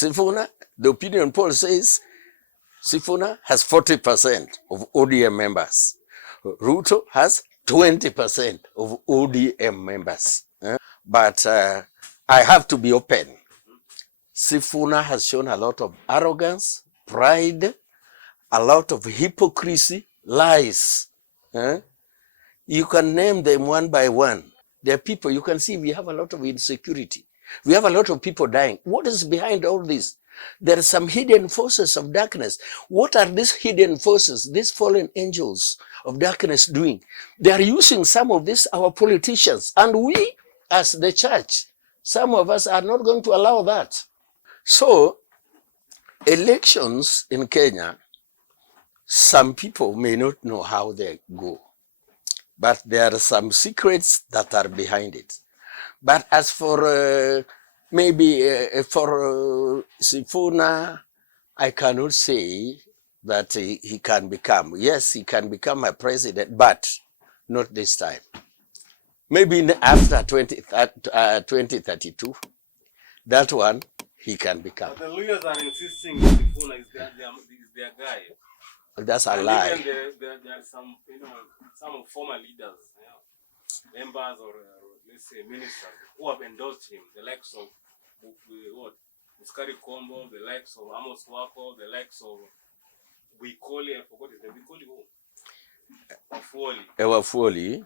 Sifuna, the opinion poll says Sifuna has 40% of ODM members. Ruto has 20% of ODM members. But I have to be open. Sifuna has shown a lot of arrogance, pride, a lot of hypocrisy, lies. You can name them one by one. There are people, you can see we have a lot of insecurity. We have a lot of people dying. What is behind all this? There are some hidden forces of darkness. What are these hidden forces, these fallen angels of darkness doing? They are using some of this, our politicians. And we, as the church, some of us are not going to allow that. So, elections in Kenya, some people may not know how they go. But there are some secrets that are behind it. But as for Sifuna, I cannot say that he can become. Yes, he can become a president, but not this time. Maybe after 2032, that one he can become. But the lawyers are insisting Sifuna is their guy. That's a lie. Even there are some, some former leaders, members or let's say ministers who have endorsed him, the likes of Muskari Kombo, the likes of Amos Wako, the likes of Wikoli, I forgot his name. Wikoli who? Wafuoli.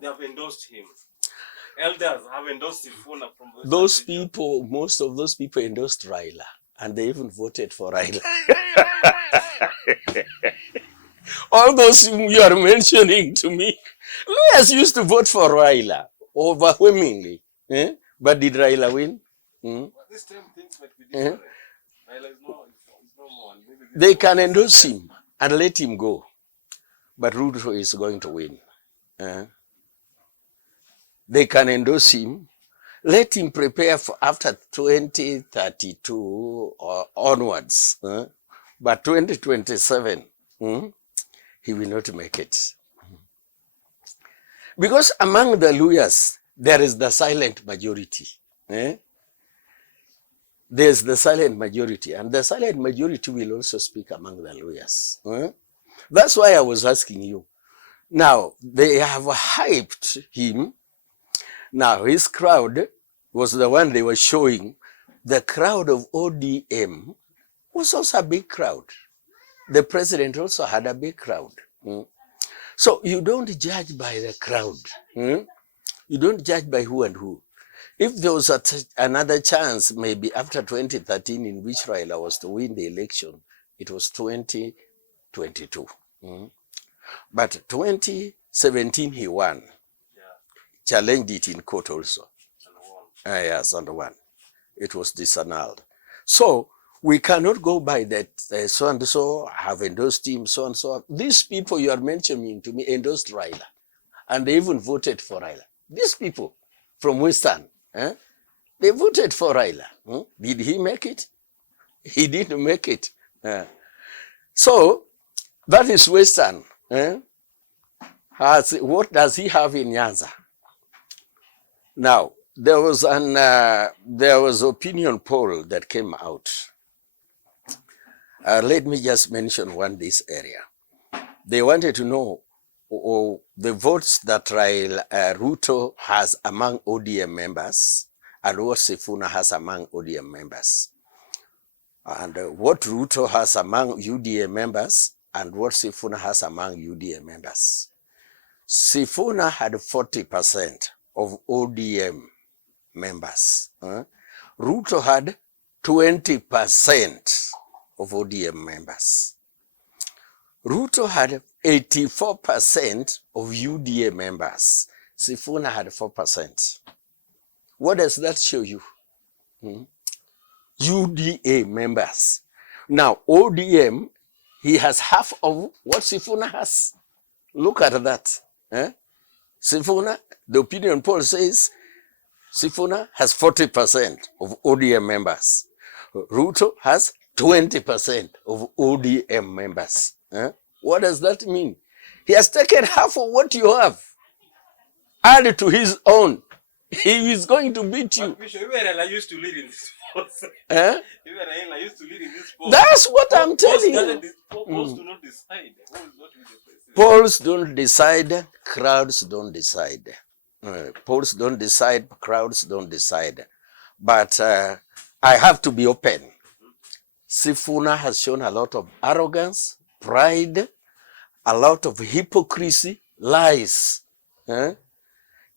They have endorsed him. Elders have endorsed Sifuna from those people. Most of those people endorsed Raila, and they even voted for Raila. All those you are mentioning to me, lawyers used to vote for Raila overwhelmingly. But did Raila win? This time things might be different. Raila is no more. They can endorse him and let him go. But Ruto is going to win. They can endorse him, let him prepare for after 2032 or onwards. But 2027, he will not make it. Because among the lawyers, there is the silent majority. There's the silent majority, and the silent majority will also speak among the lawyers. That's why I was asking you. Now, they have hyped him. Now, his crowd was the one they were showing. The crowd of ODM was also a big crowd. The president also had a big crowd. So you don't judge by the crowd. You don't judge by who and who. If there was another chance, maybe after 2013, in which Raila was to win the election, it was 2022. But 2017, he won. Challenged it in court also. Yes, and won. It was disannulled. So we cannot go by that so and so have endorsed him, so and so. These people you are mentioning to me endorsed Raila, and they even voted for Raila. These people from Western, they voted for Raila. Did he make it? He didn't make it. So that is Western. What does he have in Nyanza? Now, there was opinion poll that came out. Let me just mention one this area. They wanted to know the votes that Ruto has among ODM members and what Sifuna has among ODM members. And what Ruto has among UDA members and what Sifuna has among UDA members. Sifuna had 40% of ODM members. Ruto had 20% of ODM members. Ruto had 84% of UDA members. Sifuna had 4%. What does that show you? UDA members. Now, ODM, he has half of what Sifuna has. Look at that. Sifuna, the opinion poll says Sifuna has 40% of ODM members. Ruto has 20% of ODM members. What does that mean? He has taken half of what you have, added to his own. He is going to beat you. Bishop, even I used to lead in this force. Even reading this poll. That's what I'm telling you. Polls do not decide who is going to be the president. Polls don't decide, crowds don't decide. Polls don't decide, crowds don't decide. But I have to be open. Sifuna has shown a lot of arrogance, pride, a lot of hypocrisy, lies.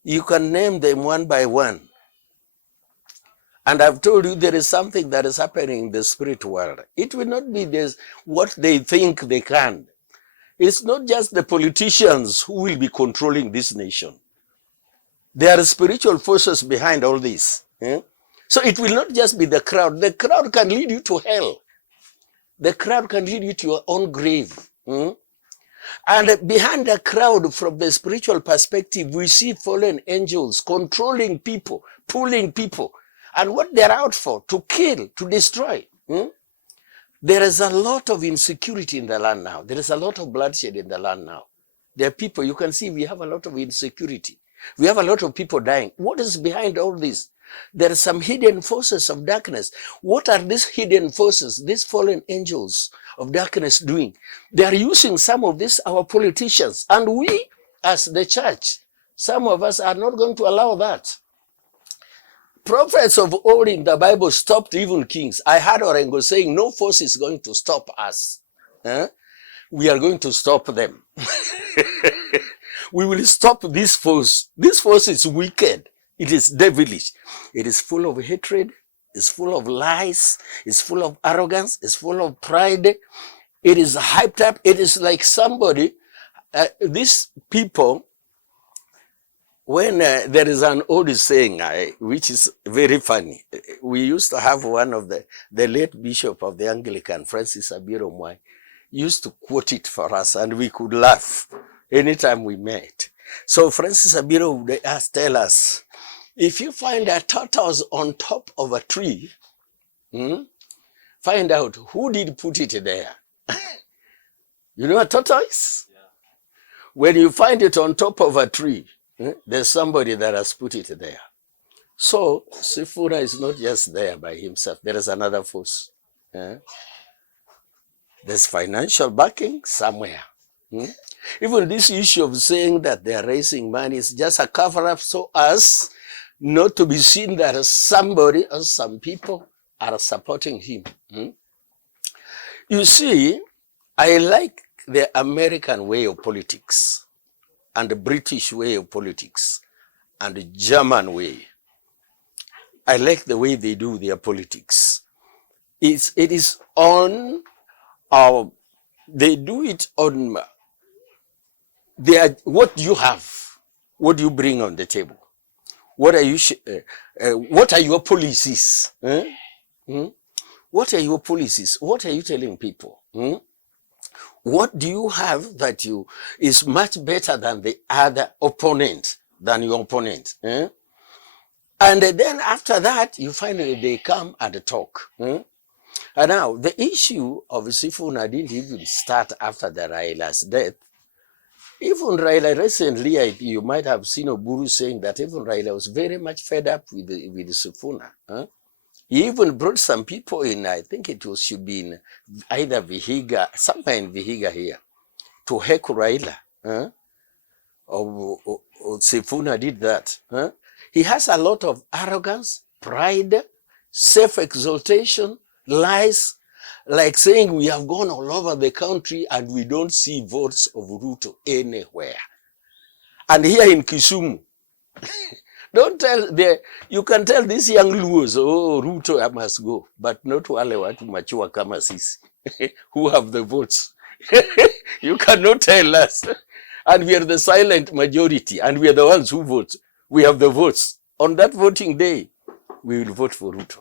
You can name them one by one. And I've told you there is something that is happening in the spirit world. It will not be this what they think they can. It's not just the politicians who will be controlling this nation. There are spiritual forces behind all this. So it will not just be the crowd. The crowd can lead you to hell. The crowd can lead you to your own grave. And behind the crowd, from the spiritual perspective, we see fallen angels controlling people, pulling people. And what they're out for, to kill, to destroy. There is a lot of insecurity in the land now. There is a lot of bloodshed in the land now. There are people, you can see we have a lot of insecurity. We have a lot of people dying. What is behind all this? There are some hidden forces of darkness. What are these hidden forces, these fallen angels of darkness doing? They are using some of this, our politicians. And we, as the church, some of us are not going to allow that. Prophets of old in the Bible stopped even kings. I heard Orengo saying, no force is going to stop us. We are going to stop them. We will stop this force. This force is wicked. It is devilish. It is full of hatred. It's full of lies. It's full of arrogance. It's full of pride. It is hyped up. It is like somebody, these people, when there is an old saying, which is very funny. We used to have one of the late bishop of the Anglican, Francis Abiromwai, used to quote it for us, and we could laugh anytime we met. So Francis Abiro would tell us, if you find a tortoise on top of a tree, find out who did put it there. You know a tortoise? Yeah. When you find it on top of a tree, there's somebody that has put it there. So Sifuna is not just there by himself. There is another force. There's financial backing somewhere. Even this issue of saying that they are raising money is just a cover-up so as not to be seen that somebody or some people are supporting him. You see, I like the American way of politics and the British way of politics and the German way. I like the way they do their politics. It is on, they do it on, what do you have? What do you bring on the table? What are you? What are your policies? What are your policies? What are you telling people? What do you have that is much better than the other opponent, than your opponent? And then after that, you finally they come and talk. And now the issue of Sifuna didn't even start after the Raila's death. Even Raila recently, you might have seen Oburu saying that even Raila was very much fed up with Sifuna. He even brought some people in, I think it should be in either Vihiga, somewhere in Vihiga here, to heck Raila. Or Sifuna did that. He has a lot of arrogance, pride, self-exaltation, lies, like saying we have gone all over the country and we don't see votes of Ruto anywhere. And here in Kisumu, don't tell you can tell these young Luos, oh, Ruto I must go, but not wale watu machua kama sisi, who have the votes. You cannot tell us. And we are the silent majority, and we are the ones who vote. We have the votes. On that voting day, we will vote for Ruto.